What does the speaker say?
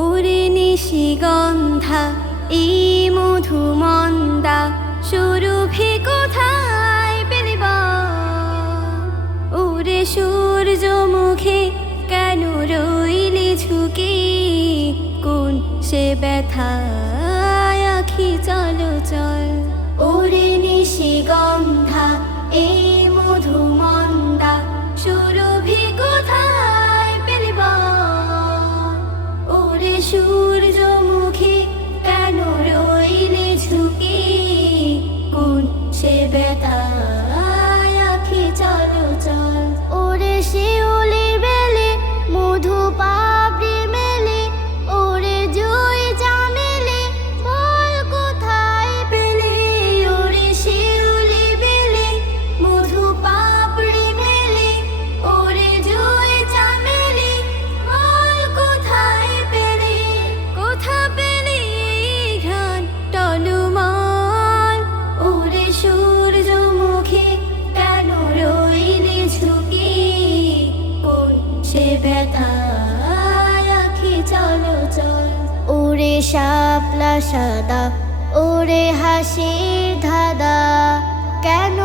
ওরে নিশিগন্ধা এই মধুমন্দা সুরভি কোথায় পেলে বল? ওরে সূর্যমুখে কেন রইলি ঝুঁকে? কোন সে ব্যথায় আখি চলো চল। ওরে নিশিগন্ধা এই মধুমন্দা সুরভি কোথায় পেলে বল? ওরে সূর্যমুখী কেন রইলি ঝুঁকে? কোন সে ব্যথায় আখি চলো চল। ওরে শিউলি বেলে মধু পাপড়ি মেলে, ওরে জুঁই চামেলি বল কোথায় পেলে? ওরে শিউলি বেলে মধু পাপড়ি মেলে, ওরে জুঁই চামেলি বল কোথায় পেলে? কোথা পেলে ঘ্রাণ টলমল? ওরে সূর্যমুখী কেন রইলি ঝুঁকে? কোন সে ব্যথায় আখি চলো চল। ওরে শাপলা সাদা ওরে হাসির ধাঁধা কেন